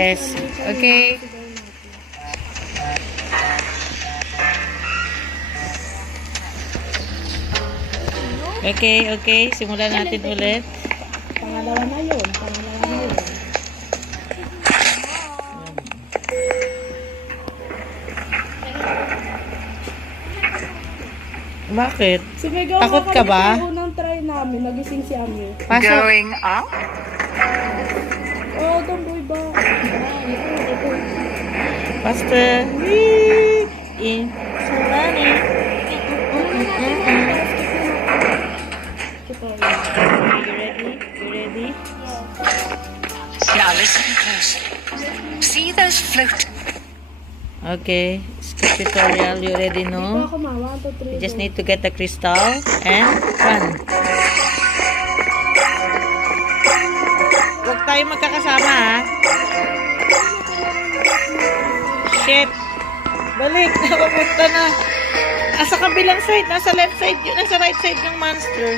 Yes. Okay. Okay. Simulan natin ulit. Pangalawa na yun. Bakit? Sumigaw Takot ka ba? Yung unang try namin, nagising si Amir. Pasok. Going up? Oh, tomboy ba? Faster. Whee! In. Sulani. You ready? Now listen closely. See those float? Okay. Skip tutorial. You ready, Ito no? ako ma, 1, 2, 3. You just need to get the crystal and run. Huwag tayo magkakasama, ha? Shit. Balik. Napapunta na. Nasa kabilang side. Nasa left side. Nasa right side ng monster.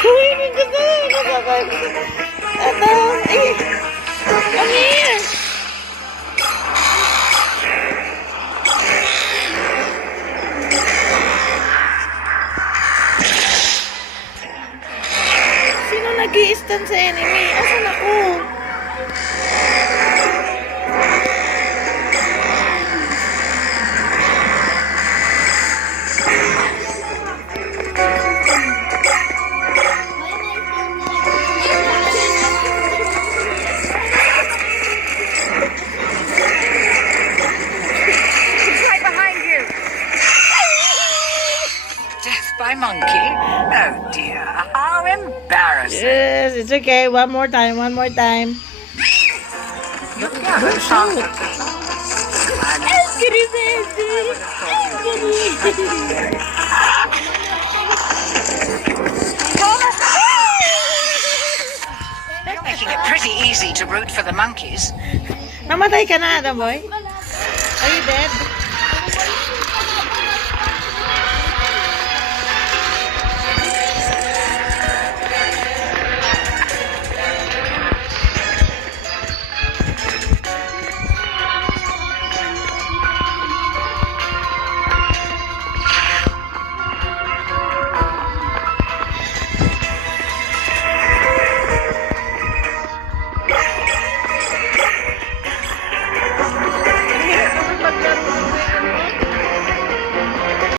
Uy, nagkasa. Ano? Eh. Come here. Sino nag-i-stun sa enemy? Asan ako? It's right behind you. Death by monkey? Oh dear, how embarrassing. Yes, it's okay. One more time. Don't shoot. You're making it pretty easy to root for the monkeys. Namatay ka na, boy. Are you dead?